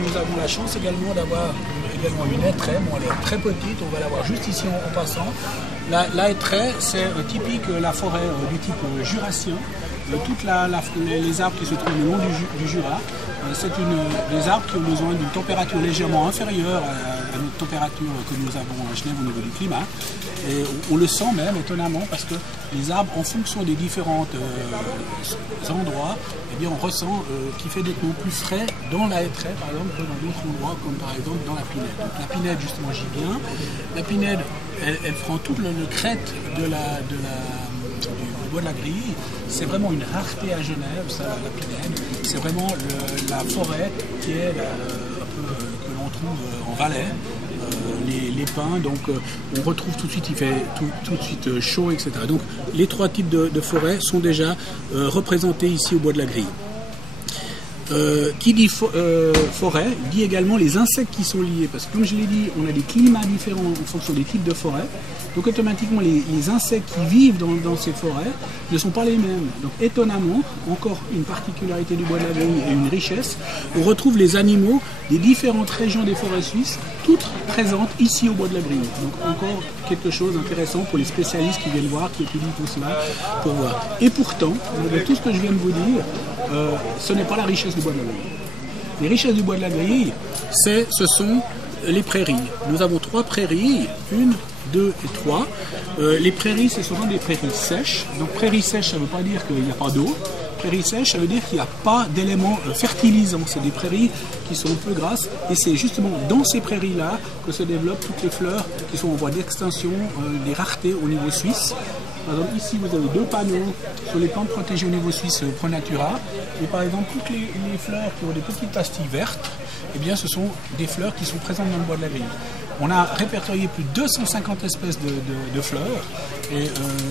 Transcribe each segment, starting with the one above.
Nous avons la chance également d'avoir une hêtraie. Bon, elle est très petite, on va la voir juste ici en passant. La hêtraie, c'est typique la forêt du type jurassien. Toutes les arbres qui se trouvent le long du Jura, c'est des arbres qui ont besoin d'une température légèrement inférieure à notre température que nous avons à Genève au niveau du climat. Et on le sent même étonnamment parce que les arbres, en fonction des différents endroits, eh bien, on ressent qu'il fait des tons plus frais dans la hêtraie, par exemple, que dans d'autres endroits, comme par exemple dans la pinède. Donc la pinède, justement, j'y viens. La pinède, elle prend tout le crête du bois de la Grille. C'est vraiment une rareté à Genève, ça, la pinède. C'est vraiment la forêt qui est que l'on trouve en Valais. Les pins, donc on retrouve tout de suite, il fait tout de suite chaud, etc. Donc les trois types de forêts sont déjà représentés ici au bois de la Grille. Qui dit forêt, dit également les insectes qui sont liés, parce que comme je l'ai dit, on a des climats différents en fonction des types de forêts, donc automatiquement les insectes qui vivent dans ces forêts ne sont pas les mêmes. Donc étonnamment, encore une particularité du bois de la Grille et une richesse, on retrouve les animaux des différentes régions des forêts suisses, toutes présentes ici au bois de la Grille. Donc encore quelque chose d'intéressant pour les spécialistes qui viennent voir, qui étudient tout cela, pour voir. Et pourtant, malgré tout ce que je viens de vous dire, ce n'est pas la richesse du bois de la Grille. Les richesses du bois de la Grille, ce sont les prairies. Nous avons 3 prairies, 1, 2 et 3. Les prairies, ce sont des prairies sèches. Donc prairies sèches, ça ne veut pas dire qu'il n'y a pas d'eau. Prairies sèches, ça veut dire qu'il n'y a pas d'éléments fertilisants. C'est des prairies qui sont un peu grasses. Et c'est justement dans ces prairies-là que se développent toutes les fleurs qui sont en voie d'extinction, des raretés au niveau suisse. Par exemple, ici, vous avez 2 panneaux sur les plantes protégées au niveau suisse ProNatura. Et par exemple, toutes les fleurs qui ont des petites pastilles vertes, eh bien, ce sont des fleurs qui sont présentes dans le bois de la Grille. On a répertorié plus de 250 espèces de fleurs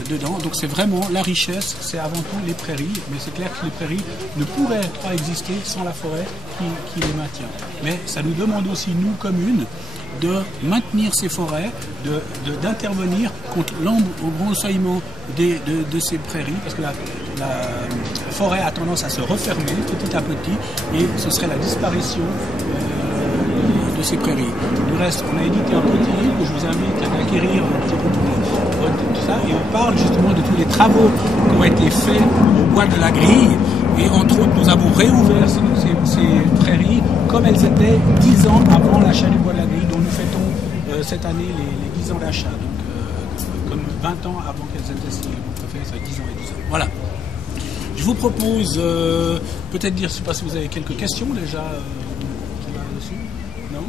dedans. Donc c'est vraiment la richesse, c'est avant tout les prairies. Mais c'est clair que les prairies ne pourraient pas exister sans la forêt qui les maintient. Mais ça nous demande aussi, nous, communes, de maintenir ces forêts, d'intervenir contre l'embroussaillement de ces prairies, parce que la forêt a tendance à se refermer petit à petit, et ce serait la disparition de ces prairies. Du reste, on a édité un petit livre que je vous invite à acquérir un petit peu tout ça, et on parle justement de tous les travaux qui ont été faits au bois de la Grille, et entre autres, nous avons réouvert ces prairies comme elles étaient 10 ans avant l'achat du bois de la Grille, dont nous fêtons cette année les 10 ans d'achat, donc comme 20 ans avant qu'elles étaient signées. On peut faire ça 10 ans et 10 ans. Voilà. Je vous propose peut-être dire, je ne sais pas si vous avez quelques questions déjà là-dessus. Non.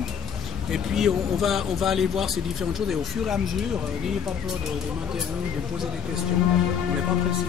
Et puis on va aller voir ces différentes choses et au fur et à mesure, n'ayez pas peur de m'interrompre, de poser des questions. On n'est pas pressé,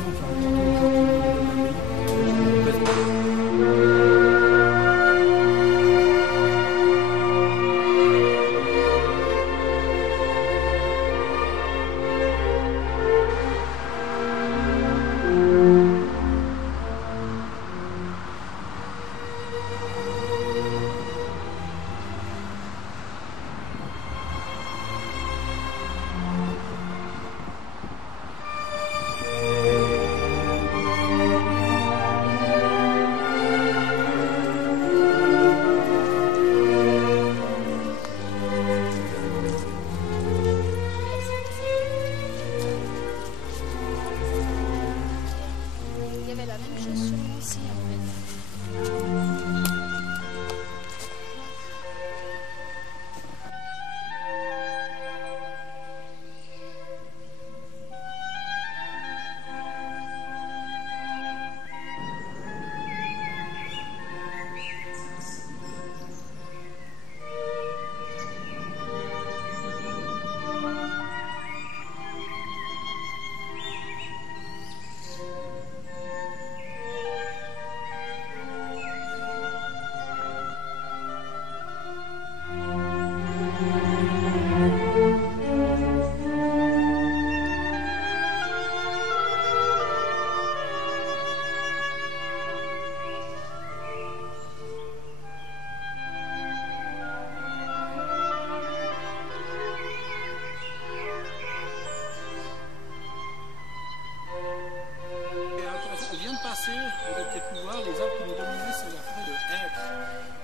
vous allez peut-être pu voir, les arbres qui nous dominent, c'est la forêt de hêtre.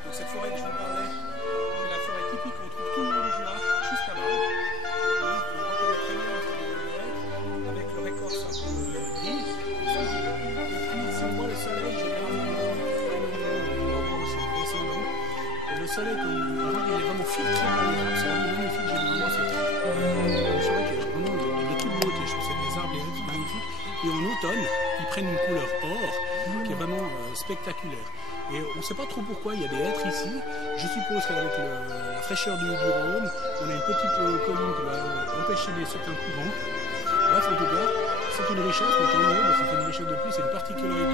Donc cette forêt que je vous parlais, c'est la forêt typique qu'on trouve tout le long du Jura, juste là-bas. Hein, on reconnaît très bien avec leur écorce un peu grise. Et puis si on voit le soleil, généralement, le soleil, quand il est vraiment filtré dans les arbres, c'est vraiment magnifique. Généralement, c'est une forêt qui est vraiment de toute beauté. Je trouve que les arbres, les hêtres sont magnifiques. Et en automne, ils prennent une couleur or qui est vraiment spectaculaire. Et on ne sait pas trop pourquoi il y a des hêtres ici. Je suppose qu'avec la fraîcheur du Rhône, on a une petite colline qui va empêcher certains courants. Bref, en tout cas, c'est une richesse, mais tant mieux, c'est une richesse de plus, c'est une particularité